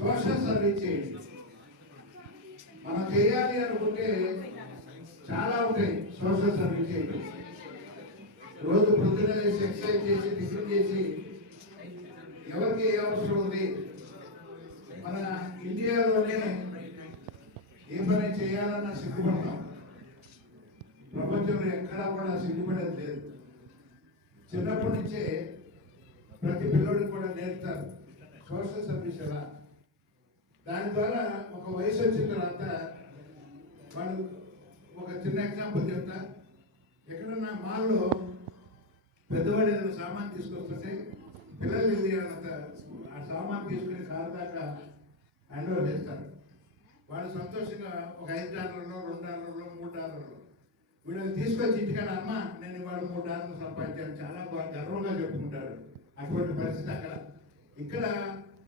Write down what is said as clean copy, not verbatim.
Social service చేయండి. మనం చేయాలి అనుకుంటే చాలా ఉంటాయి సోషల్ సర్వీస్ చేయడం. రోజు పొద్దున ఎక్సర్సైజ్ చేసి టిఫిన్ చేసి ఎవరికి ఏ అవసరం ఉంది, మన ఇండియాలోనే ఏ పని చేయాలన్నా సిగ్గుపడతాం. ప్రపంచంలో ఎక్కడా కూడా సిగ్గుపడేది లేదు. చిన్నప్పటి నుంచే ప్రతి పిల్లడికి కూడా నేర్పుతారు సోషల్ సర్వీస్ ఎలా. దాని ద్వారా ఒక వయసు వచ్చిన తర్వాత వాళ్ళు ఒక చిన్న ఎగ్జాంపుల్ చెప్తా. ఎక్కడన్నా మాల్లో పెద్దవాళ్ళు ఏదైనా సామాన్ తీసుకొస్తుంటే పిల్లలు ఇది ఆ సామాన్ తీసుకుని కారు దాకా హ్యాండ్ ఓవర్ చేస్తారు. వాళ్ళు సంతోషంగా ఒక $5, $2, $3 వీళ్ళని తీసుకొచ్చి ఇంటికాడ అమ్మ నేను ఇవాళ $3 సంపాదించాను చాలా బాగా గర్వంగా చెప్పుకుంటారు. అటువంటి పరిస్థితి అక్కడ. ఇక్కడ